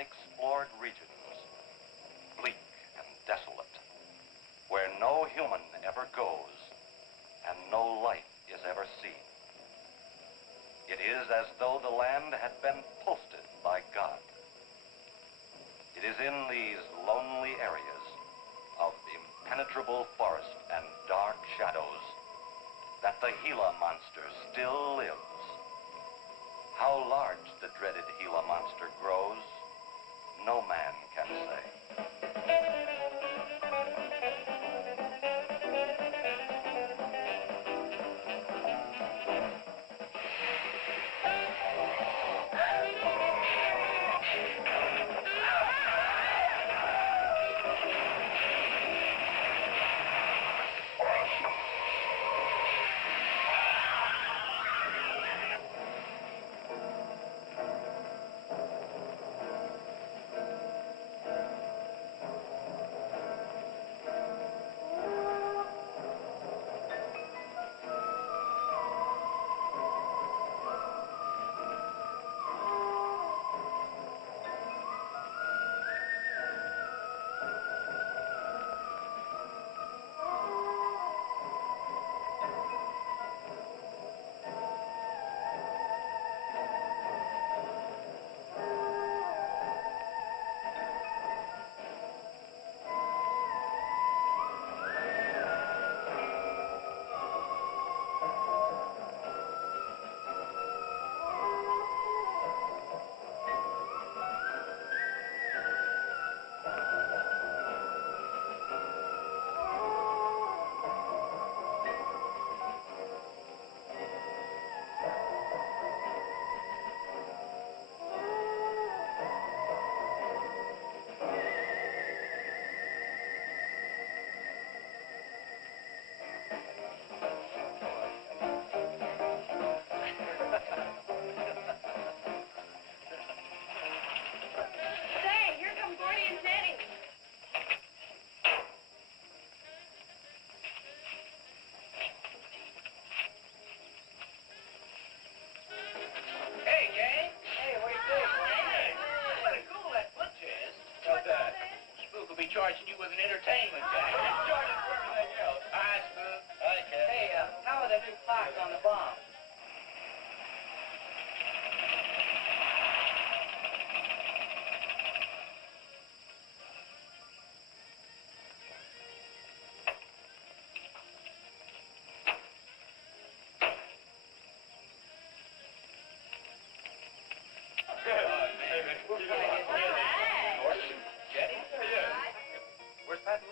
unexplored regions, bleak and desolate, where no human ever goes and no life is ever seen. It is as though the land had been posted by God. It is in these lonely areas of impenetrable forest and dark shadows that the Gila monster still lives. How large the dreaded Gila monster grows, no man can say. Charging you with an entertainment game. Charging for everything else. Hi, Spook. Hi, Ken. Hey, how are the new clocks on the bomb?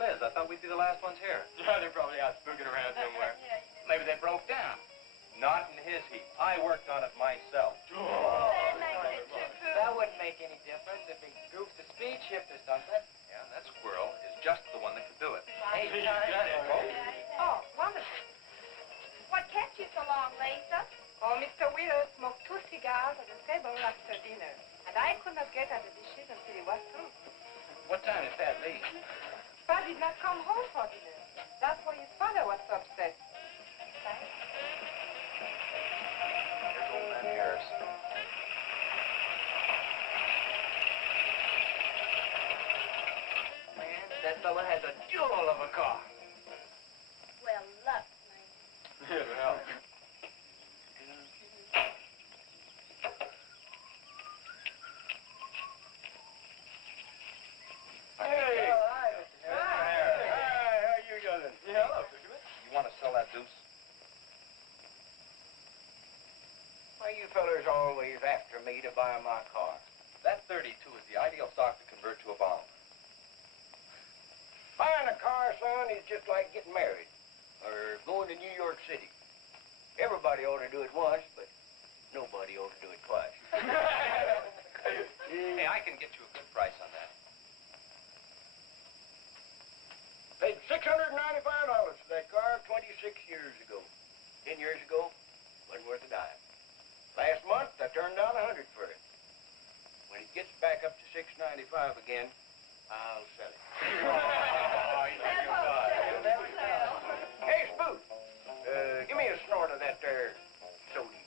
I thought we'd be the last ones here. Yeah, they're probably out spooking around somewhere. Maybe they broke down. Not in his heat. I worked on it myself. That wouldn't make any difference if he goofed the speed shift or something. Yeah, that squirrel is just the one that could do it. Hey, He's got it. Oh, wonderful. What kept you so long, Lisa? Oh, Mr. Wheeler smoked 2 cigars at the table after dinner, and I could not get at the dishes until he was through. What time did Pat leave? Pat did not come home for dinner. That's why his father was so upset. Here's old man Harris. Man, that fella has a jewel of a car. Well, luck, man. Yeah, well. Fellas always after me to buy my car. That 32 is the ideal stock to convert to a bomb. Buying a car, son, is just like getting married or going to New York City. Everybody ought to do it once, but nobody ought to do it twice. Hey, I can get you a good price on that. Paid $695 for that car 26 years ago. 10 years ago, wasn't worth a dime. Last month, I turned down $100 for it. When it gets back up to $695 again, I'll sell it. Hey, Spook, give me a snort of that there sodium.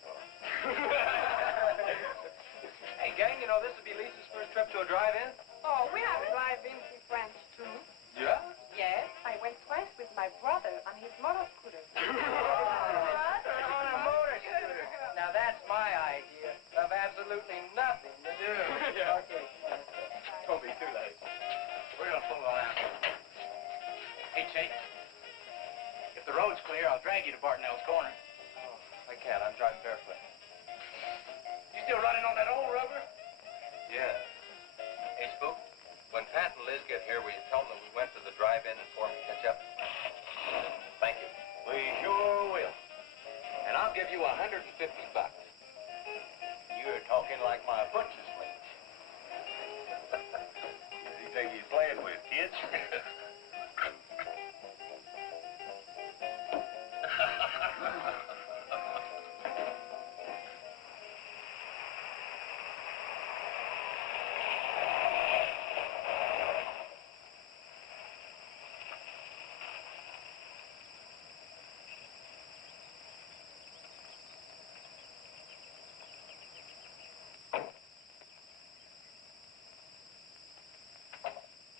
know this would be Lisa's first trip to a drive-in? Oh, we have drive-ins in France, too. Yeah? Yes, I went twice with my brother on his motor scooter. On a motor scooter. Now that's my idea of absolutely nothing to do. Yeah. Okay. Don't be too late. We're gonna pull around. Hey, Chase. If the road's clear, I'll drag you to Bartonell's corner. Oh, I can't. I'm driving barefoot. You still running on that old rubber? Yeah. Hey, Spook, when Pat and Liz get here, will you tell them that we went to the drive-in and for them to catch up? Thank you. We sure will. And I'll give you $150. You're talking like my butcher's mate. Does he think he's playing with, kids?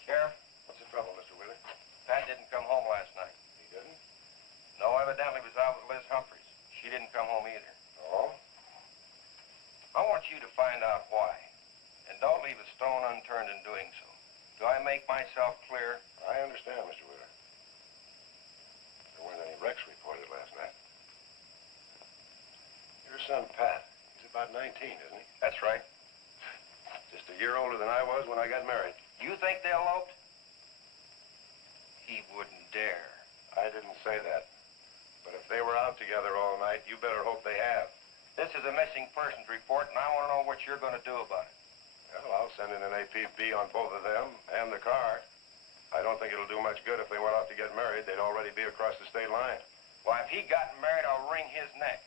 Sheriff, What's the trouble, Mr. Wheeler? Pat didn't come home last night. He didn't? No, evidently was out with Liz Humphreys. She didn't come home either. Oh? I want you to find out why. And don't leave a stone unturned in doing so. Do I make myself clear? I understand, Mr. Wheeler. There weren't any wrecks reported last night. Your son, Pat, he's about 19, isn't he? That's right. Just a year older than I was when I got married. You think they eloped? He wouldn't dare. I didn't say that. But if they were out together all night, you better hope they have. This is a missing persons report, and I want to know what you're going to do about it. Well, I'll send in an APB on both of them and the car. I don't think it'll do much good if they went off to get married. They'd already be across the state line. Why, if he got married, I'll wring his neck.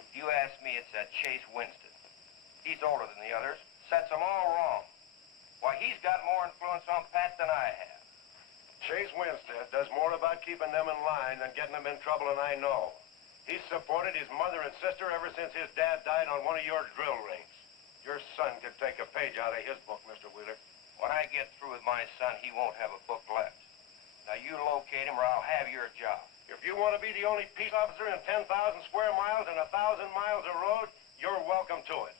If you ask me, it's that Chase Winston. He's older than the others. Sets them all wrong. Why, he's got more influence on Pat than I have. Chase Winstead does more about keeping them in line than getting them in trouble, and I know. He's supported his mother and sister ever since his dad died on one of your drill rings. Your son could take a page out of his book, Mr. Wheeler. When I get through with my son, he won't have a book left. Now, you locate him or I'll have your job. If you want to be the only peace officer in 10,000 square miles and 1,000 miles of road, you're welcome to it.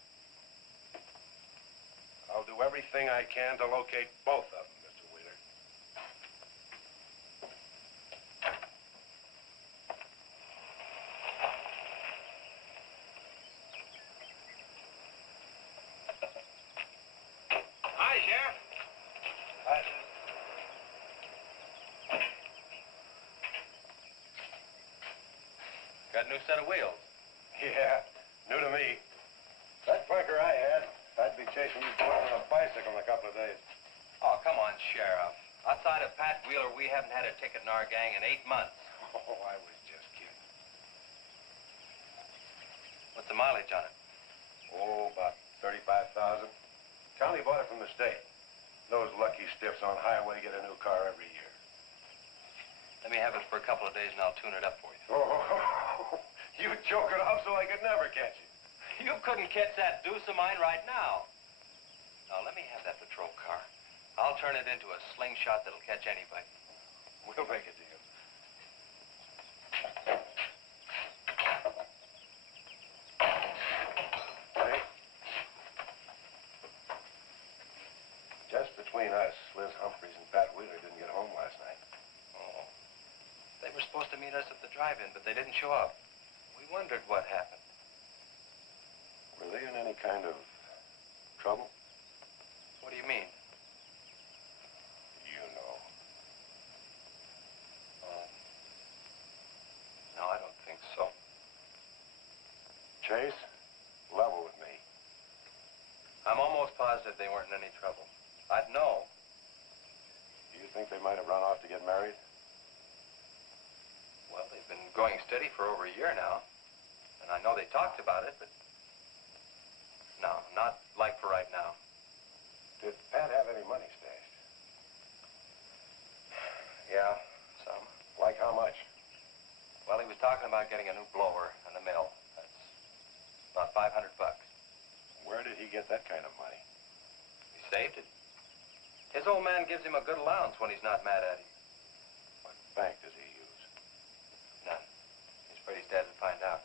I'll do everything I can to locate both of them, Mr. Wheeler. Hi, Sheriff. Got a new set of wheels. Yeah, new to me. That clunker I had, I'd be chasing you boys on a bicycle in a couple of days. Oh, come on, Sheriff. Outside of Pat Wheeler, we haven't had a ticket in our gang in 8 months. Oh, I was just kidding. What's the mileage on it? Oh, about 35,000. County bought it from the state. Those lucky stiffs on highway get a new car every year. Let me have it for a couple of days and I'll tune it up for you. Oh, you choke it off so I could never catch you. You couldn't catch that deuce of mine right now. Now, let me have that patrol car. I'll turn it into a slingshot that'll catch anybody. We'll make a deal. Hey. Just between us, Liz Humphreys and Pat Wheeler didn't get home last night. Oh. They were supposed to meet us at the drive-in, but they didn't show up. We wondered what happened. Were they in any kind of trouble? What do you mean? You know. No, I don't think so. Chase, level with me. I'm almost positive they weren't in any trouble. I'd know. Do you think they might have run off to get married? Well, they've been going steady for over a year now. And I know they talked about it, but... No, not like for right now. Did Pat have any money stashed? Yeah, some. Like how much? Well, he was talking about getting a new blower and a mill. That's about $500. Where did he get get that kind of money? He saved it. His old man gives him a good allowance when he's not mad at him. What bank does he use? None. He's afraid his dad would find out.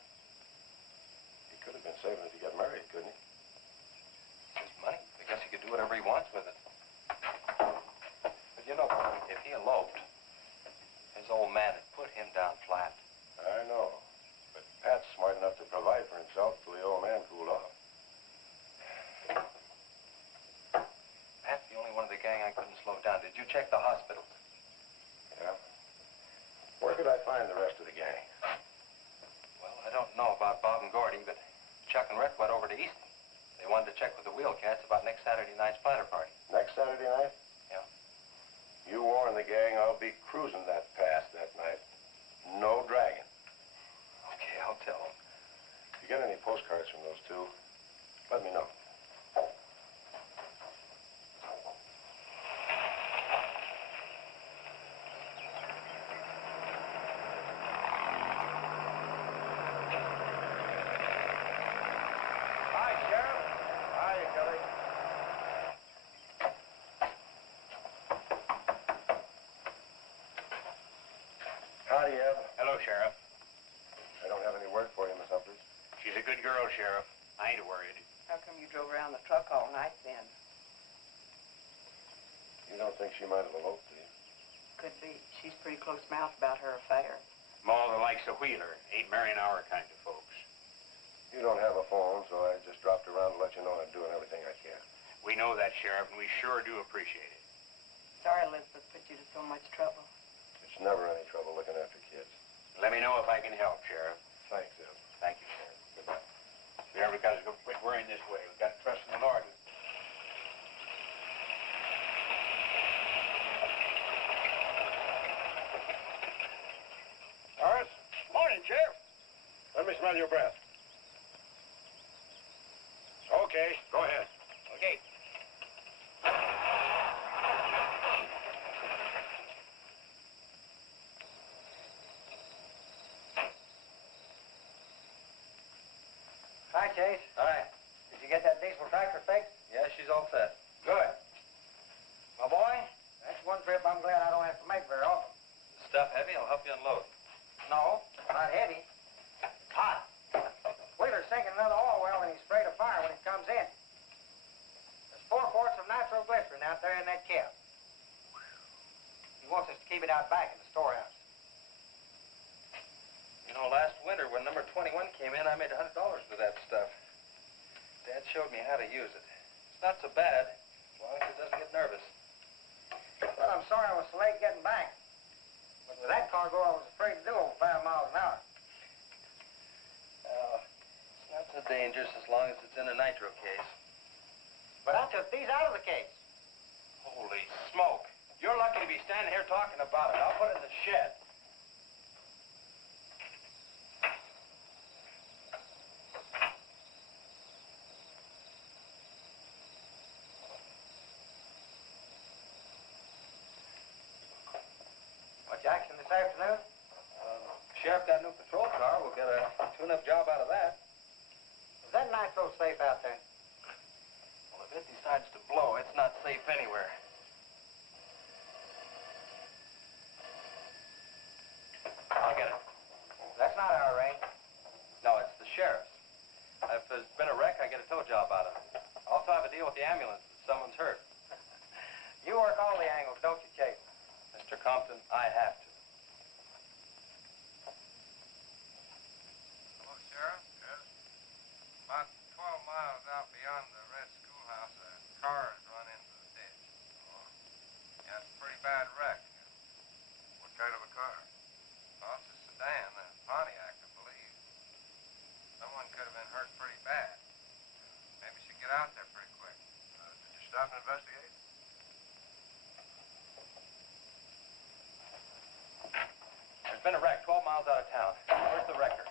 He could have been saving it to get married, couldn't he? It's his money. I guess he could do whatever he wants with it. But you know, if he eloped, his old man had put him down flat. I know. But Pat's smart enough to provide for himself till the old man cooled off. Pat's the only one of the gang I couldn't slow down. Did you check the hospitals? Yeah? Where could I find the rest of the gang? Well, I don't know about Bob and Gordy, but Chuck and Rhett went over to Easton. They wanted to check with the wheel cats about next Saturday night's splatter party. Next Saturday night? Yeah. You warn the gang I'll be cruising that pass that night. No dragging. Okay, I'll tell them. If you get any postcards from those two, let me know. Hi, Sheriff. Hi, Kelly. Howdy, Eb. Hello, Sheriff. I don't have any word for you, Miss Humphries. She's a good girl, Sheriff. I ain't worried. How come you drove around the truck all night then? You don't think she might have eloped, do you? Could be. She's pretty close-mouthed about her affair. Ma, the likes of Wheeler ain't marrying our kind of folks. You don't have a phone, so I just dropped around to let you know I'm doing everything I can. We know that, Sheriff, and we sure do appreciate it. Sorry Elizabeth put you to so much trouble. It's never any trouble looking after kids. Let me know if I can help, Sheriff. Thanks, Eb. Thank you, Sheriff. Goodbye. We ever got to go quit worrying this way. We've got to trust in the Lord. Horace? Morning, Sheriff. Let me smell your breath. Okay, go ahead. Okay. Hi, Chase. Hi. Did you get that diesel tractor fixed? Yeah, she's all set. Good. My boy, that's one trip I'm glad I don't have to make very often. The stuff heavy? I'll help you unload. No, not heavy. It's hot. Wheeler's sinking another oil well and he's afraid of fire when it comes in. There's 4 quarts of nitroglycerin out there in that cap. He wants us to keep it out back in the storehouse. You know, last winter when number 21 came in, I made $100 with that stuff. Dad showed me how to use it. It's not so bad, as long as it doesn't get nervous. Well, I'm sorry I was so late getting back. But with that cargo, I was afraid to do over 5 miles an hour. It's not so dangerous as long as it's in a nitro case. But I took these out of the case. Holy smoke. You're lucky to be standing here talking about it. I'll put it in the shed. Much action this afternoon? Sheriff got a new patrol car. We'll get a tune-up job out of that. Is that nitro safe out there? Well, if it decides to blow, it's not safe anywhere. I'll get it. That's not our range. No, it's the sheriff's. If there's been a wreck, I get a tow job out of it. I also have a deal with the ambulance if someone's hurt. You work all the angles, don't you, Chase? Mr. Compton, I have to. Hello, Sheriff. Yes. About 12 miles out beyond the red schoolhouse, a car has run into the ditch. Oh? Yeah, it's a pretty bad wreck. What kind of a car? Oh, it's a sedan, a Pontiac, I believe. Someone could have been hurt pretty bad. Maybe we should get out there pretty quick. Did you stop and investigate? There's been a wreck 12 miles out of town. Where's the wrecker?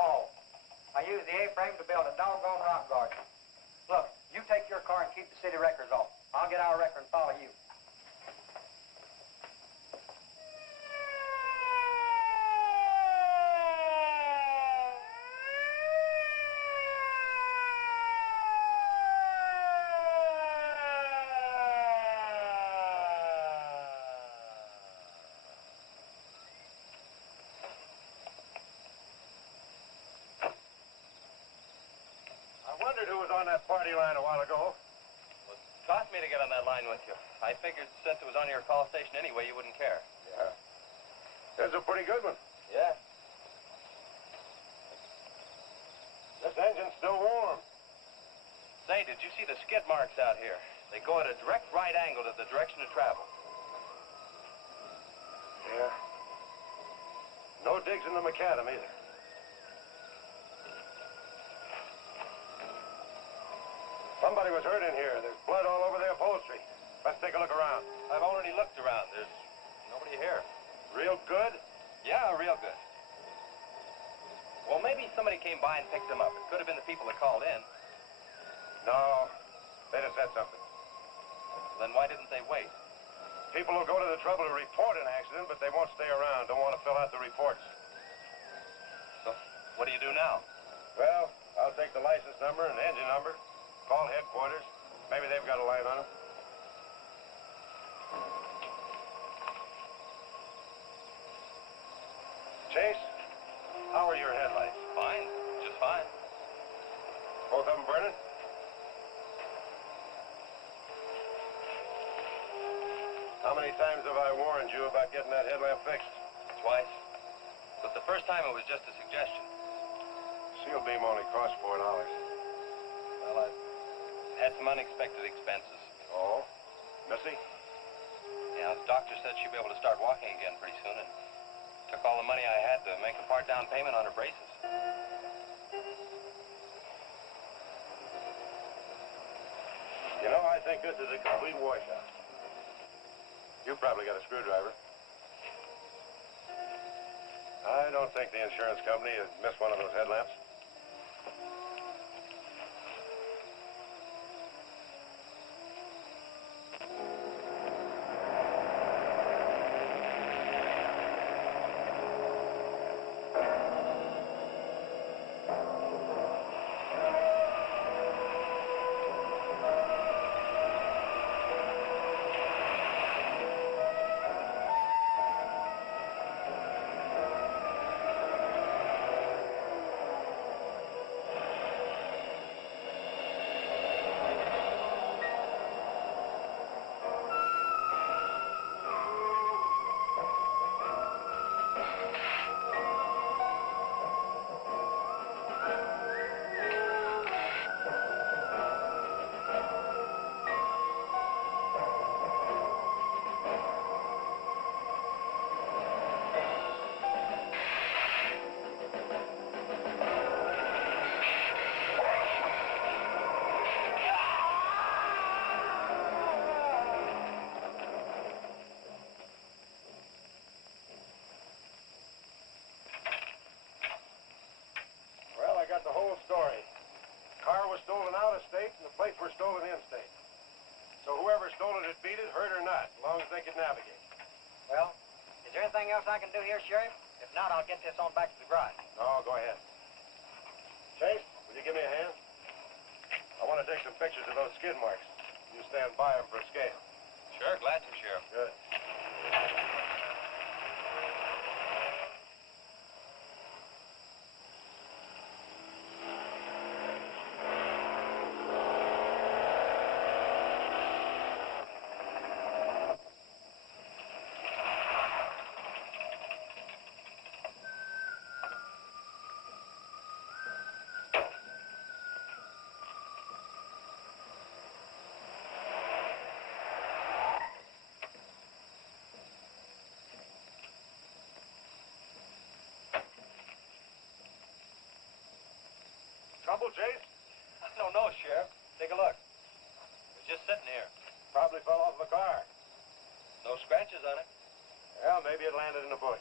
Oh, I used the A-frame to build a doggone rock garden. Look, you take your car and keep the city wreckers off. I'll get our wrecker and follow you. wondered who was on that party line a while ago. Well, it cost me to get on that line with you. I figured since it was on your call station anyway, you wouldn't care. Yeah. That's a pretty good one. Yeah. This engine's still warm. Say, did you see the skid marks out here? They go at a direct right angle to the direction of travel. Yeah. No digs in the macadam either. Somebody was hurt in here. There's blood all over the upholstery. Let's take a look around. I've already looked around. There's nobody here. Real good? Yeah, real good. Well, maybe somebody came by and picked them up. It could have been the people that called in. No. They'd have said something. Then why didn't they wait? People will go to the trouble to report an accident, but they won't stay around. Don't want to fill out the reports. So, what do you do now? Well, I'll take the license number and engine number. Call headquarters. Maybe they've got a line on them. Chase, how are your headlights? Fine. Just fine. Both of them burning? How many times have I warned you about getting that headlamp fixed? Twice. But the first time it was just a suggestion. Seal beam only costs $4. Well, I had some unexpected expenses. Oh? Missy? Yeah, the doctor said she'd be able to start walking again pretty soon, and took all the money I had to make a part down payment on her braces. You know, I think this is a complete washout. You probably got a screwdriver. I don't think the insurance company has missed one of those headlamps. I got the whole story. Car was stolen out of state and the plates were stolen in state. So whoever stole it had beat it, hurt or not, as long as they could navigate. Well, is there anything else I can do here, Sheriff? If not, I'll get this on back to the garage. No, go ahead. Chase, will you give me a hand? I want to take some pictures of those skid marks. You stand by them for a scale. Sure, glad to, Sheriff. Good. Trouble, Chase? I don't know, Sheriff. Take a look. It was just sitting here. Probably fell off the car. No scratches on it. Well, maybe it landed in a bush.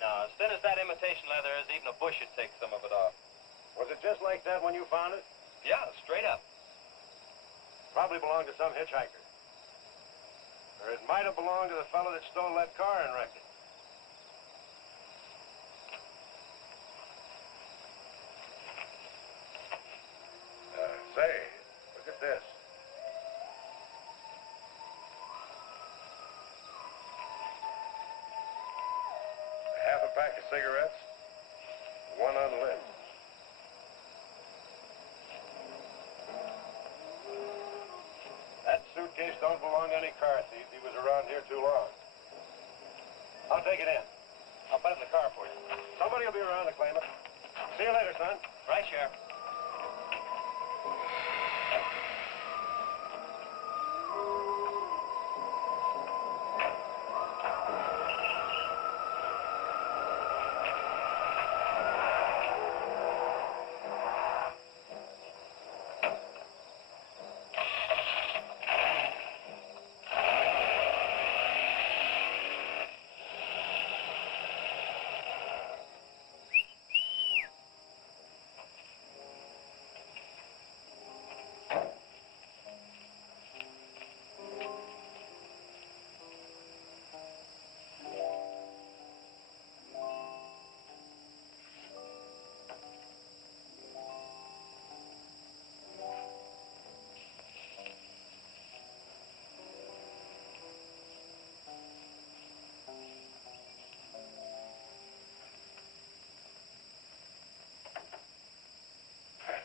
No, as thin as that imitation leather is, even a bush would take some of it off. Was it just like that when you found it? Yeah, straight up. Probably belonged to some hitchhiker. Or it might have belonged to the fellow that stole that car and wrecked it. Say, look at this. Half a pack of cigarettes, one unlit. case don't belong to any car thief. He was around here too long. I'll take it in. I'll put it in the car for you. Somebody will be around to claim it. See you later, son. Right, Sheriff.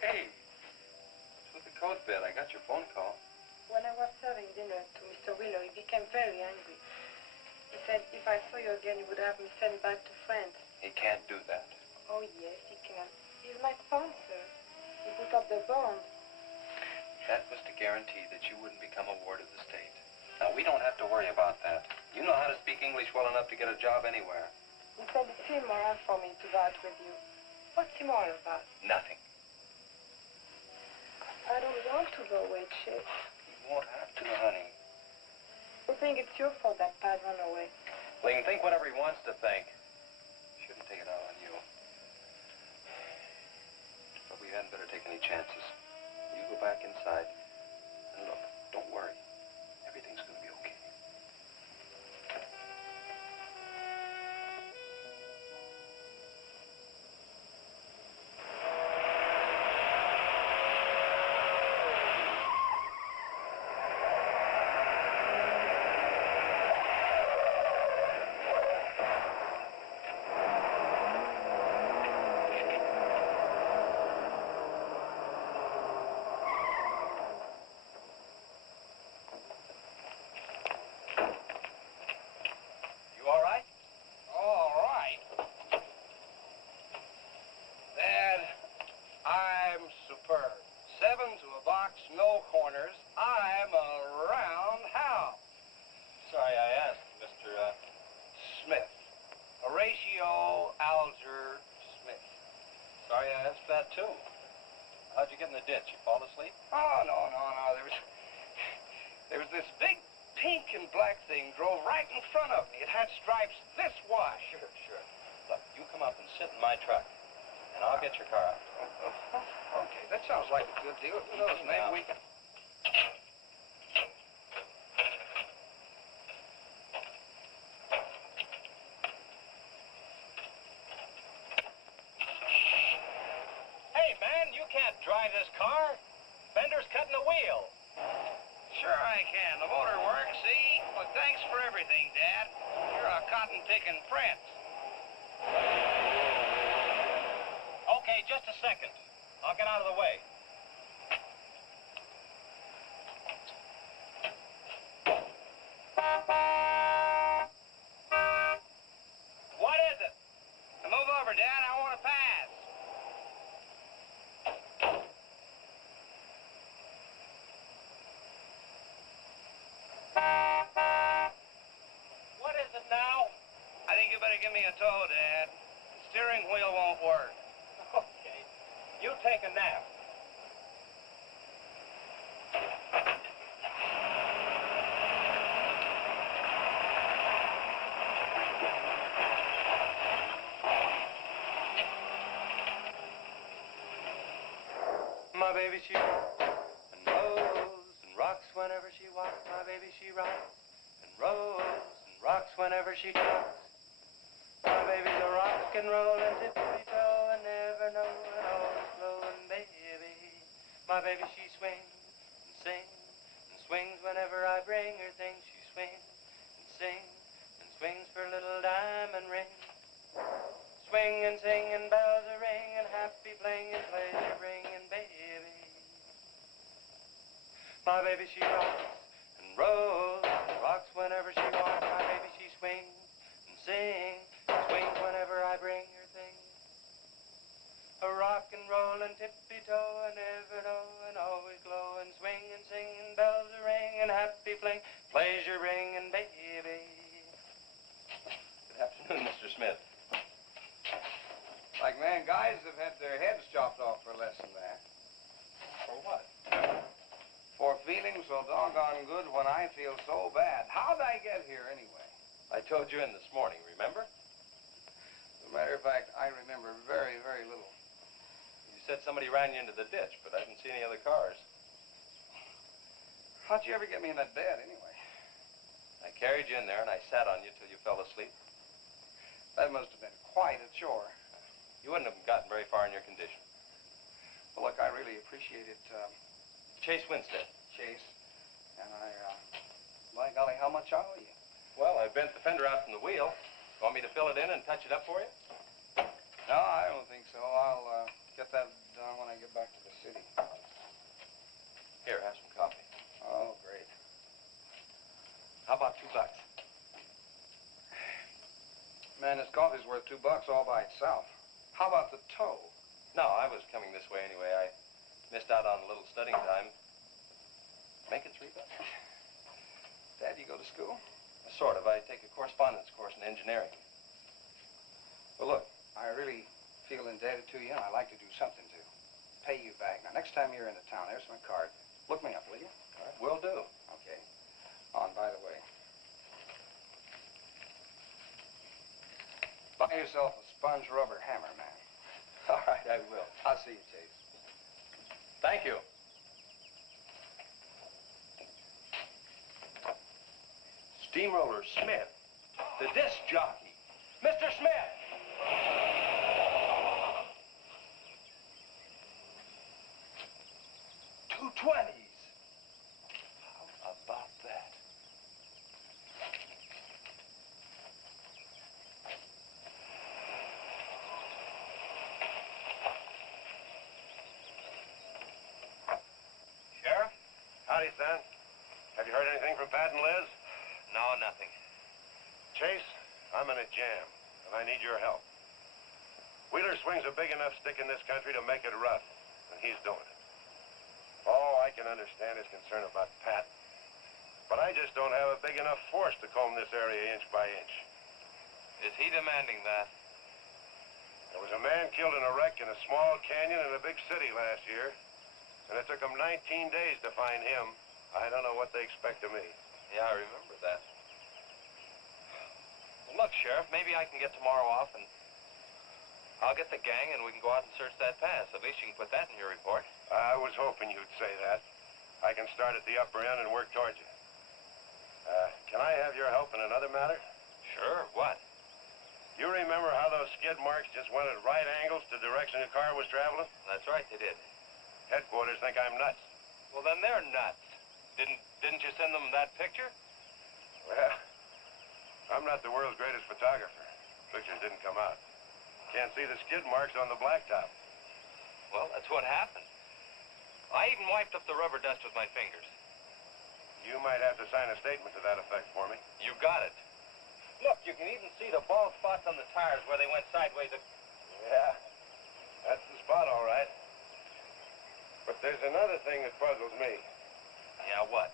Hey, what's with the coat bed? I got your phone call. When I was serving dinner to Mr. Wheeler, he became very angry. He said if I saw you again, he would have me sent back to France. He can't do that. Oh, yes, he can. He's my sponsor. He put up the bond. That was to guarantee that you wouldn't become a ward of the state. Now, we don't have to worry about that. You know how to speak English well enough to get a job anywhere. He said it's immoral for me to vouch with you. What's immoral about? Nothing. I don't want to go away, Chief. You won't have to, honey. I think it's your fault that Pat ran away. Well, he can think whatever he wants to think. Shouldn't take it out on you. But we hadn't better take any chances. You go back inside. And look, don't worry. Everything's going to be okay. How'd you get in the ditch? You fall asleep? Oh, no. There was this big pink and black thing drove right in front of me. It had stripes this wide. Sure. Look, you come up and sit in my truck, and I'll get your car out. Okay, that sounds like a good deal. Who knows, maybe we can... Hey, man, you can't drive this car. Fender's cutting the wheel. Sure I can. The motor works, see? Well, thanks for everything, Dad. You're a cotton-picking prince. Okay, just a second. I'll get out of the way. What is it? Move over, Dad. I want to pass. What is it now? I think you better give me a tow, Dad. The steering wheel won't work. Okay. You take a nap. My baby, she rocks and rolls and rocks whenever she walks. My baby, she rocks and rolls and rocks whenever she talks. My baby's a rock and rollin' tippity-toe and never knowin' always blowin' baby. My baby, she swings and sings and swings whenever I bring her things. She swings and sings and swings for a little diamond ring. Swing and sing and bells are ring and happy fling and pleasure bringing baby. My baby, she rocks and rolls and rocks whenever she walks. My baby, she swings and sings, swings whenever I bring her things. A rock and roll and tippy-toe and ever know and always glow and swing and sing and bells a ring and happy fling, pleasure ring and baby. Good afternoon, Mr. Smith. Like man, guys have had their heads chopped off for less than that. For what? For feeling so doggone good when I feel so bad. How'd I get here anyway? I told you in this morning, remember? As a matter of fact, I remember very, very little. You said somebody ran you into the ditch, but I didn't see any other cars. How'd you ever get me in that bed anyway? I carried you in there and I sat on you till you fell asleep. That must have been quite a chore. You wouldn't have gotten very far in your condition. Well, look, I really appreciate it, Chase Winstead. Chase. And by golly, how much I owe you? Well, I bent the fender out from the wheel. Want me to fill it in and touch it up for you? No, I don't think so. I'll get that done when I get back to the city. Here, have some coffee. Oh, great. How about $2? Man, this coffee's worth $2 all by itself. How about the tow? No, I was coming this way anyway. I missed out on a little studying time. Make it $3. Dad, you go to school? Sort of. I take a correspondence course in engineering. Well, look, I really feel indebted to you, and I'd like to do something to pay you back. Now, next time you're in the town, there's my card. Look me up, will you? All right, will do. Okay. Oh, and by the way, buy yourself a sponge rubber hammer, man. All right, I will. I'll see you, Chase. Thank you. Steamroller Smith, the disc jockey. Mr. Smith! 220s. How about that? Sheriff? Howdy, son. Have you heard anything from Pat and Liz? No, nothing. Chase, I'm in a jam, and I need your help. Wheeler swings a big enough stick in this country to make it rough, and he's doing it. Oh, I can understand his concern about Pat, but I just don't have a big enough force to comb this area inch by inch. Is he demanding that? There was a man killed in a wreck in a small canyon in a big city last year, and it took them 19 days to find him. I don't know what they expect of me. Yeah, I remember that. Well, look, Sheriff, maybe I can get tomorrow off and I'll get the gang and we can go out and search that pass. At least you can put that in your report. I was hoping you'd say that. I can start at the upper end and work towards you. Can I have your help in another matter? Sure, what? You remember how those skid marks just went at right angles to the direction the car was traveling? That's right, they did. Headquarters think I'm nuts. Well, then they're nuts. Didn't you send them that picture? Well, I'm not the world's greatest photographer. Pictures didn't come out. Can't see the skid marks on the blacktop. Well, that's what happened. I even wiped up the rubber dust with my fingers. You might have to sign a statement to that effect for me. You got it. Look, you can even see the bald spots on the tires where they went sideways. Yeah, that's the spot, all right. But there's another thing that puzzles me. Yeah, what?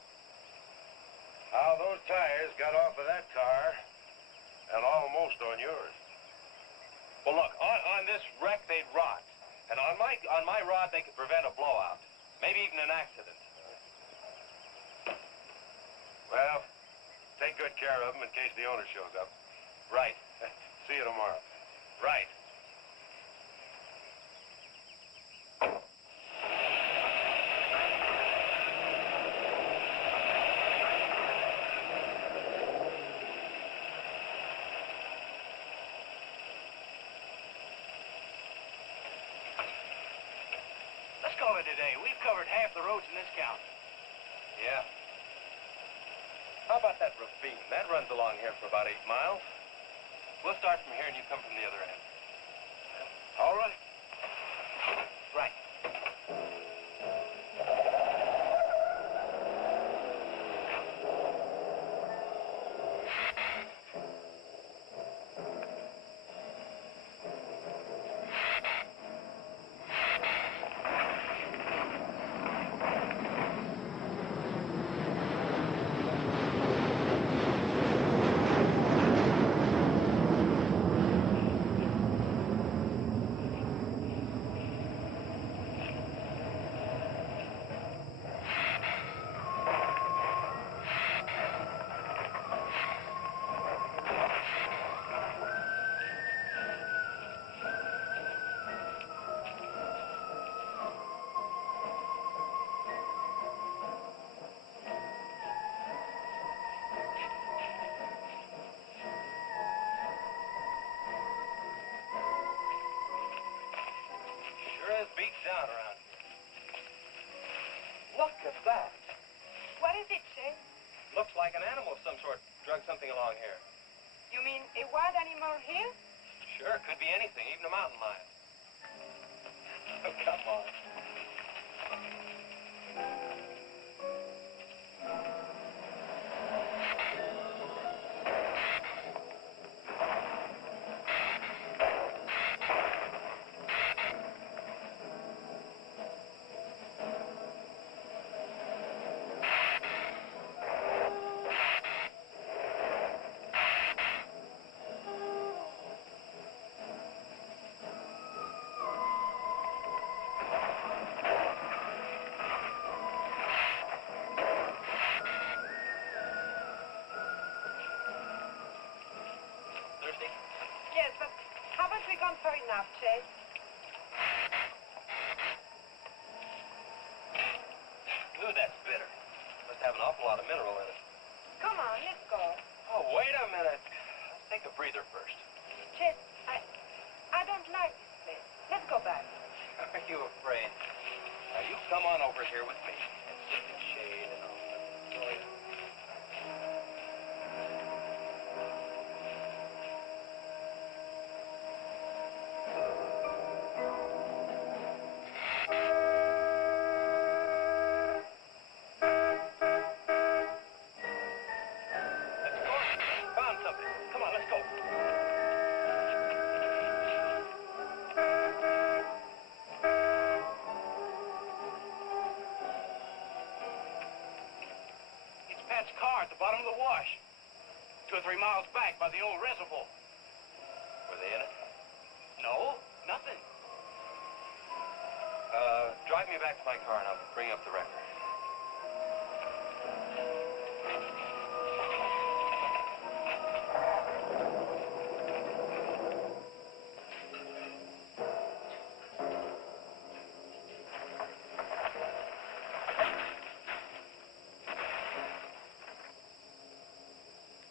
How those tires got off of that car and almost on yours. Well, look, on this wreck, they'd rot. And on my rod, they could prevent a blowout. Maybe even an accident. Well, take good care of them in case the owner shows up. Right. See you tomorrow. Right. Let's call it a day. We've covered half the roads in this county. Yeah. How about that ravine? That runs along here for about 8 miles. We'll start from here and you come from the other end. All right. Right. speaks down around here. Look at that. What is it, Chase? Looks like an animal of some sort drug something along here. You mean a wild animal here? Sure, could be anything, even a mountain lion. Oh, come on. Thirsty? Yes, but haven't we gone far enough, Chase? Ooh, that's bitter. Must have an awful lot of mineral in it. Come on, let's go. Oh, wait a minute. Let's take a breather first. Chase, I don't like this place. Let's go back. Are you afraid? Now, you come on over here with me and sit in the shade and I'll show you. Let's go. Found something. Come on, let's go. It's Pat's car at the bottom of the wash. 2 or 3 miles back by the old reservoir. Were they in it? No, nothing. Drive me back to my car and I'll bring up the record.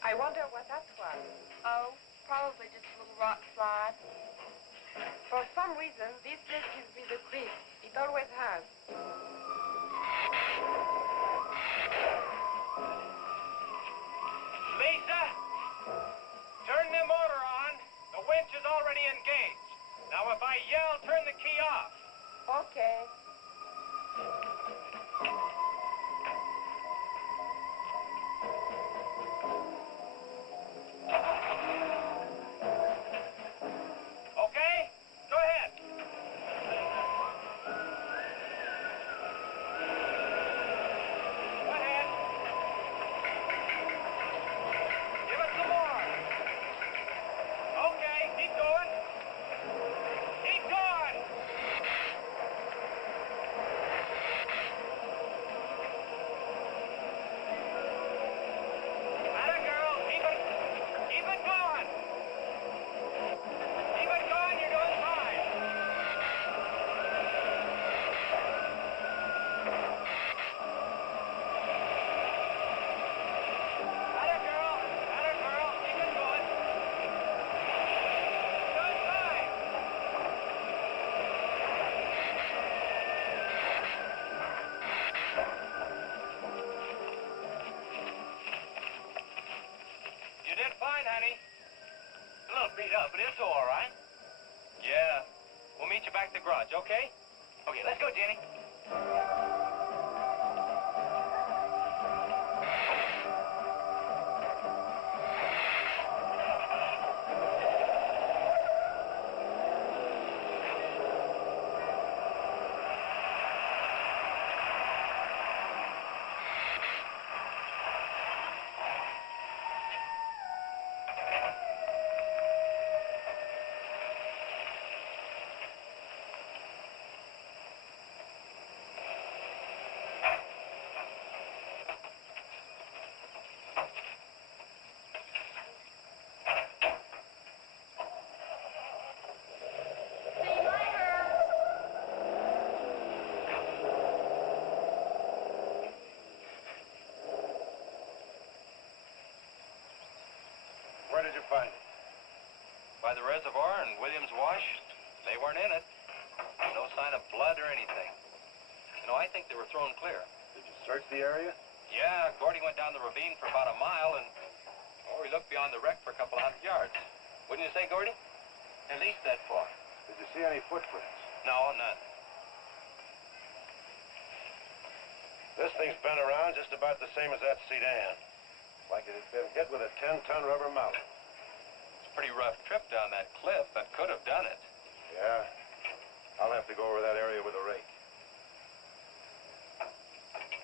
I wonder what that was. Oh, probably just a little rock slide. For some reason, this place gives me the creep. It always has. Lisa, turn the motor on. The winch is already engaged. Now, if I yell, turn the key off. Okay. Okay? Go ahead. Go ahead. Give it some more. Okay, keep going. Keep going. Atta girl, keep it going. Keep it going, you're doing fine. Atta girl, keep it going. Doing fine. You did fine, honey. A little beat up, but it's all right. Yeah. We'll meet you back at the garage, okay? Okay, let's go, Jenny. Where did you find it? By the reservoir and Williams Wash. They weren't in it. No sign of blood anything. You know, I think they were thrown clear. Did you search the area? Yeah, Gordy went down the ravine for about a mile and, oh, he looked beyond the wreck for a couple of 100 yards. Wouldn't you say, Gordy? At least that far. Did you see any footprints? No, none. This thing's been around just about the same as that sedan. Like it had been hit with a 10-ton rubber mallet. It's a pretty rough trip down that cliff, but could have done it. Yeah. I'll have to go over that area with a rake.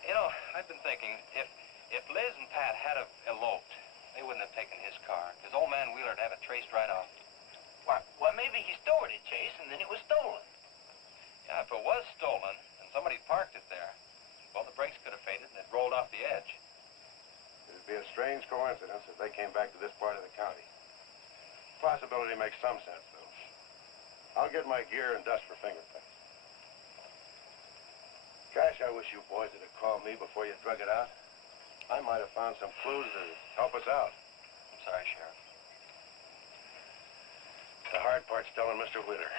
You know, I've been thinking, if Liz and Pat had have eloped, they wouldn't have taken his car, because old man Wheeler'd have it traced right off. Well, maybe he stored it, Chase, and then it was stolen. Yeah, if it was stolen, and somebody parked it there, well, the brakes could have faded and it rolled off the edge. It'd be a strange coincidence if they came back to this part of the county. Possibility makes some sense, though. I'll get my gear and dust for fingerprints. Gosh, I wish you boys would have called me before you drug it out. I might have found some clues to help us out. I'm sorry, Sheriff. The hard part's telling Mr. Wheeler.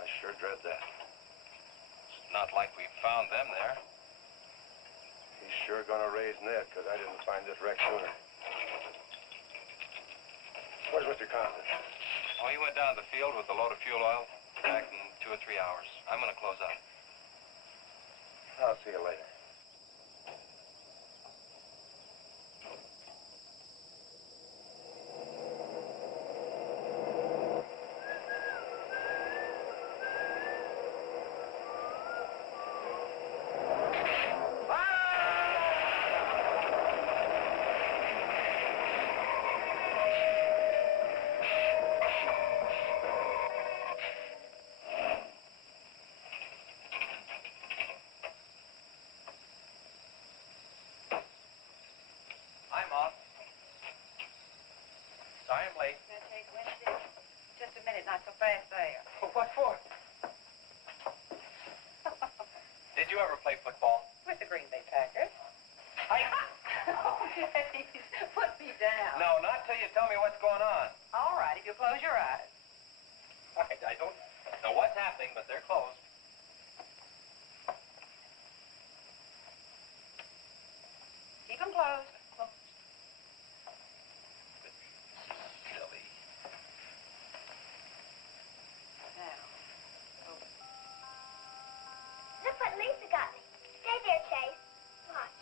I sure dread that. It's not like we found them there. He's sure gonna raise Ned, because I didn't find this wreck sooner. Where's Mr. Compton? Oh, he went down to the field with a load of fuel oil. Back in 2 or 3 hours. I'm gonna close up. I'll see you later. I'm on. Sorry I'm late. Chase Wednesday. Just a minute, not so fast there. What for? Did you ever play football? With the Green Bay Packers. I... Oh, please, put me down. No, not till you tell me what's going on. All right, if you close your eyes. I don't know what's happening, but they're closed. Keep them closed. Silly. Now. Look what Lisa got me. Stay there, Chase. Watch.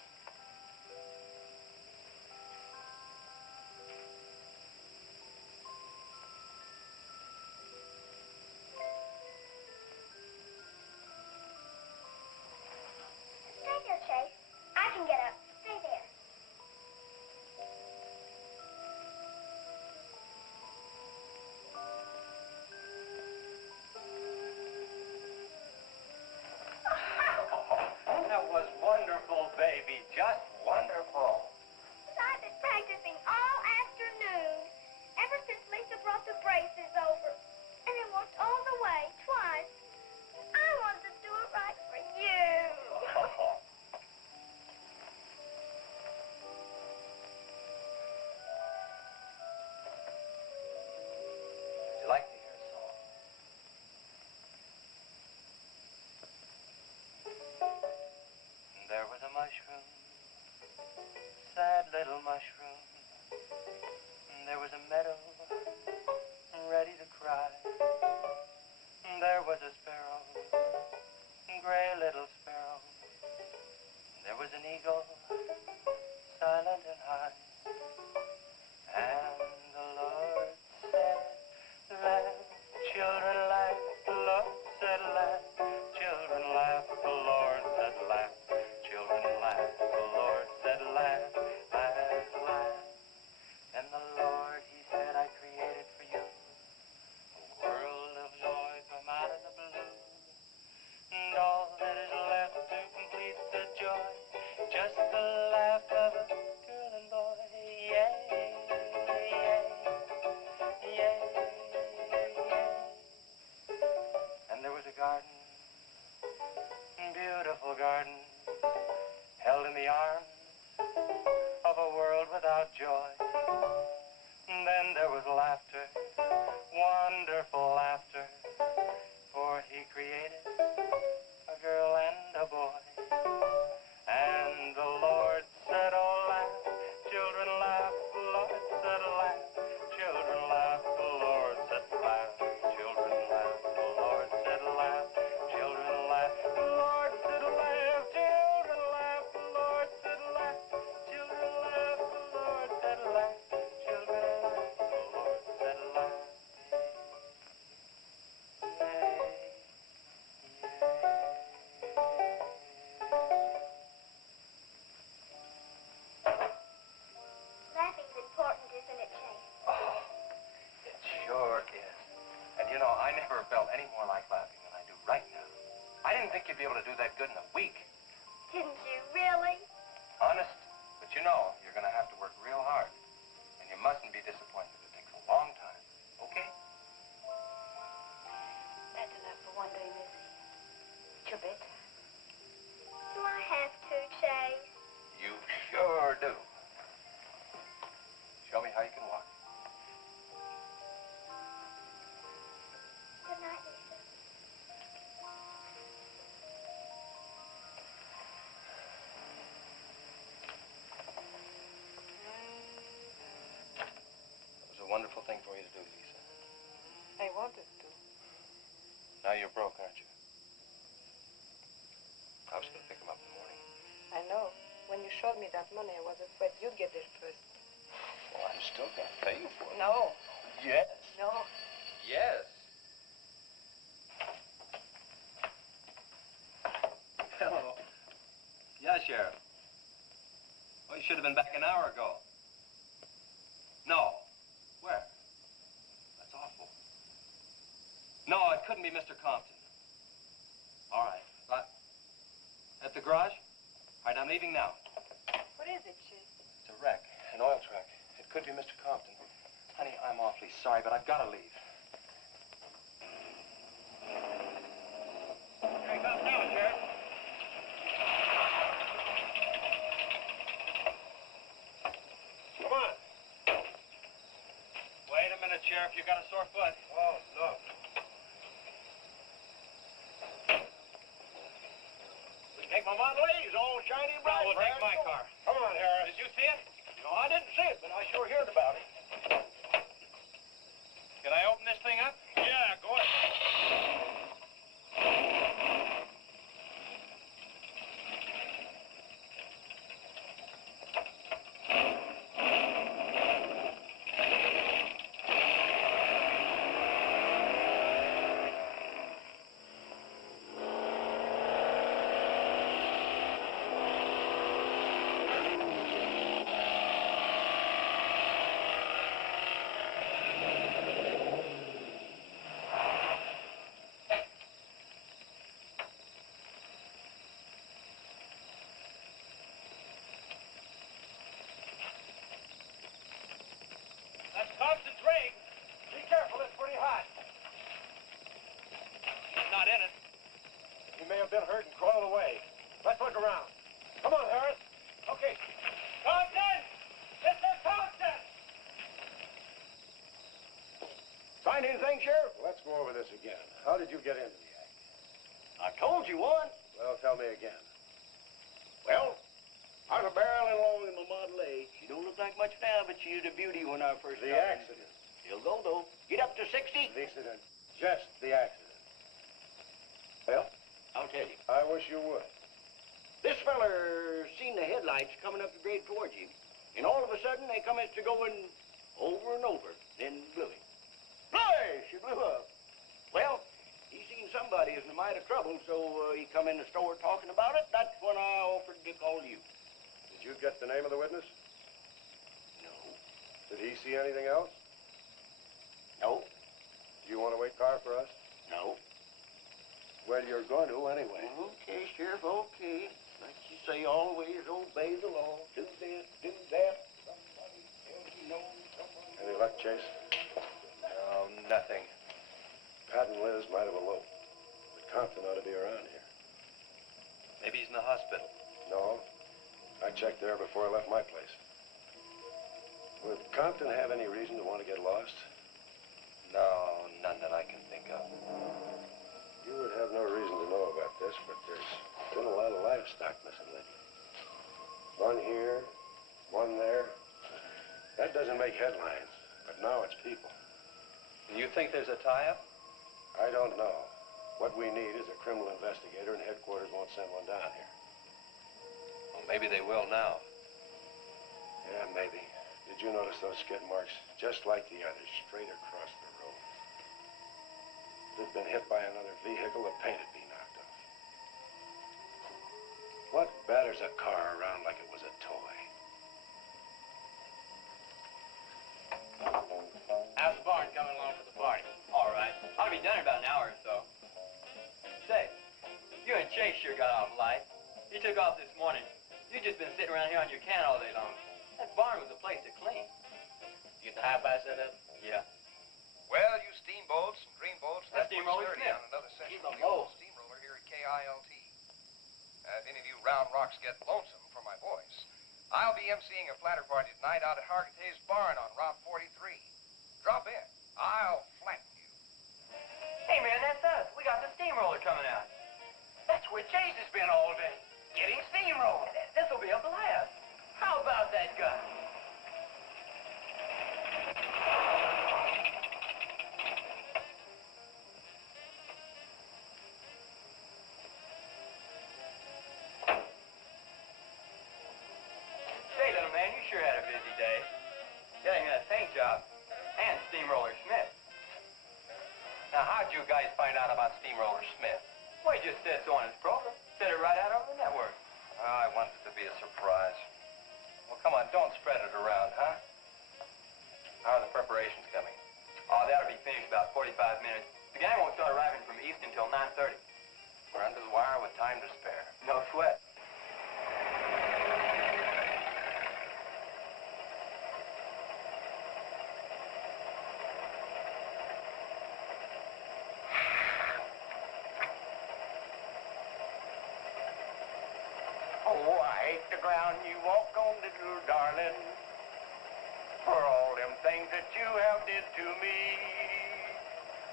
any more like laughing than I do right now. I didn't think you'd be able to do that good in a week. Didn't you really? Honest. But you know, you're going to have to work real hard. And you mustn't be disappointed. It takes a long time. Okay? That's enough for one day, Missy. It's your bedtime. Do I have to, Chase? You sure do. Show me how you can walk. Good night, Lisa. It was a wonderful thing for you to do, Lisa. I wanted to. Now you're broke, aren't you? I was going to pick him up in the morning. I know. When you showed me that money, I was afraid you'd get there first. Well, I'm still going to pay you for it. No. Yes. No. Yes. Hello. Yeah, Sheriff. Well, you should have been back an hour ago. No. Where? That's awful. No, it couldn't be Mr. Compton. All right. At the garage? All right, I'm leaving now. What is it, Chase? It's a wreck, an oil truck. It could be Mr. Compton. Honey, I'm awfully sorry, but I've got to leave. Here he comes now, Sheriff. Come on. Wait a minute, Sheriff. You got a sore foot. Oh, no. Take my Model A's, all shiny bright. No, we'll take my car. Come on, Harris. Did you see it? No, I didn't see it, but I sure heard about it. Can I open this thing up? Yeah, go ahead. That's Compton's rig. Be careful, it's pretty hot. He's not in it. He may have been hurt and crawled away. Let's look around. Come on, Harris. Okay. Compton! Mr. Compton! Find anything, Sheriff? Let's go over this again. How did you get into the act? I told you once. Well, tell me again. Well, I was barreling along in my Model A. She don't look like much now, but she was a beauty when I first The started. accident. She'll go, though. Get up to 60. The accident. Just the accident. Well, I'll tell you. I wish you would. This feller seen the headlights coming up the grade towards him, and all of a sudden they come to going over and over, then blew him. Flash! She blew up. Well, he seen somebody was in a mite of trouble, so he come in the store talking about it. That's when I offered to call you. Did you get the name of the witness? No. Did he see anything else? No. Do you want to wait car for us? No. Well, you're going to anyway. Okay, Sheriff, okay. Like you say, always obey the law. Do this, do that. Somebody else you know, somebody. Any luck, Chase? No, nothing. Pat and Liz might have eloped, but Compton ought to be around here. Maybe he's in the hospital. No, I checked there before I left my place. Would Compton have any reason to want to get lost? No, none that I can think of. You would have no reason to know about this, but there's been a lot of livestock missing lately. One here, one there. That doesn't make headlines, but now it's people. You think there's a tie-up? I don't know. What we need is a criminal investigator, and headquarters won't send one down here. Well, maybe they will now. Yeah, maybe. Did you notice those skid marks? Just like the others, straight across the road. If it'd been hit by another vehicle, the paint would be knocked off. What batters a car around like it was a toy? How's the barn coming along for the party? All right. I'll be done in about an hour or so. Chase sure got off light. He took off this morning. You just been sitting around here on your can all day long. That barn was a place to clean. You get the high five set up? Yeah. Well, you steamboats and dreamboats, That's that Steamroller puts 30 Smith. on another session Keep of 'em the old low. steamroller here at KILT. If any of you round rocks get lonesome for my voice, I'll be emceeing a flatter party tonight out at Hargitay's barn on Route 43. Drop in. I'll flatten you. Hey, man, that's us. We got the steamroller coming out. That's where Chase has been all day, getting steamrolled. This'll be a blast. How about that guy? Say, little man, you sure had a busy day. Getting that paint job and Steamroller Smith. Now, how'd you guys find out about Steamroller Smith? Well, he just said so on his program. Said it right out over the network. I wanted it to be a surprise. Well, come on, don't spread it around, huh? How are the preparations coming? Oh, that'll be finished about 45 minutes. The gang won't start arriving from east until 9:30. We're under the wire with time to spare. No sweat. Oh, I hate the ground you walk on, little darling, for all them things that you have did to me.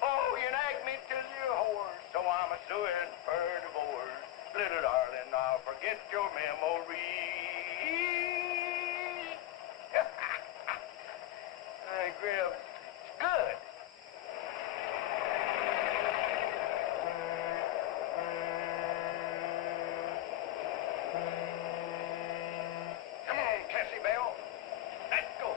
Oh, you nagged me till you're hoarse, so I'm a suing for divorce. Little darling, I'll forget your memory. Hey, Grib, it's good. Come on, Cassie Bell. Let's go.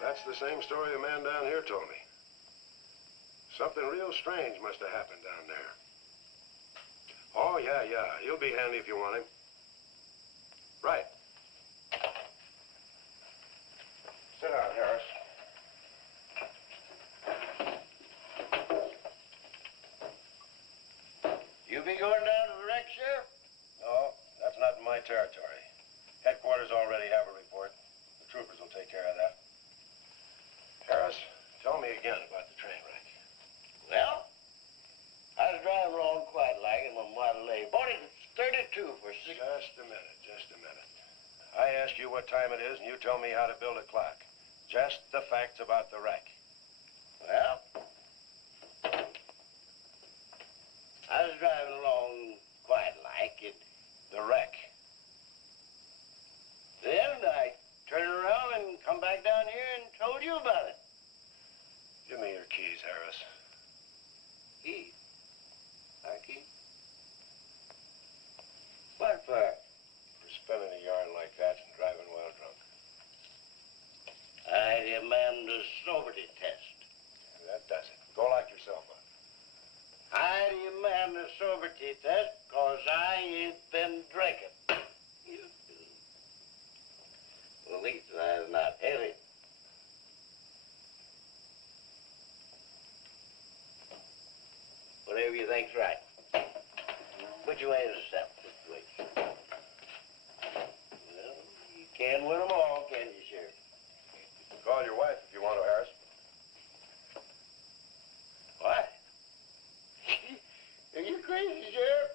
That's the same story the man down here told me. Something real strange must have happened down there. Oh, yeah. He'll be handy if you want him. Right. Sit down, Harris. You be going down to the wreck, Sheriff? No, that's not in my territory. Headquarters already have a report. The troopers will take care of that. Harris, tell me again about the train wreck. Well, I was driving along quite like in my Model A. Bought it at 32 for $6. Just a minute. I ask you what time it is, and you tell me how to build a clock. Just the facts about the wreck. Well, I was driving along quite like it. The wreck. Then I turned around and come back down here and told you about it. Harris. Keith? Hi, Keith. What for? For spinning a yarn like that and driving while drunk. I demand a sobriety test. That does it. Go lock yourself up. I demand a sobriety test because I ain't been drinking. At least I'm not heavy. Whatever you think's right. Which way is the step? Which way? Well, you can't win them all, can you, Sheriff? Call your wife if you want to, Harris. What? Are you crazy, Sheriff?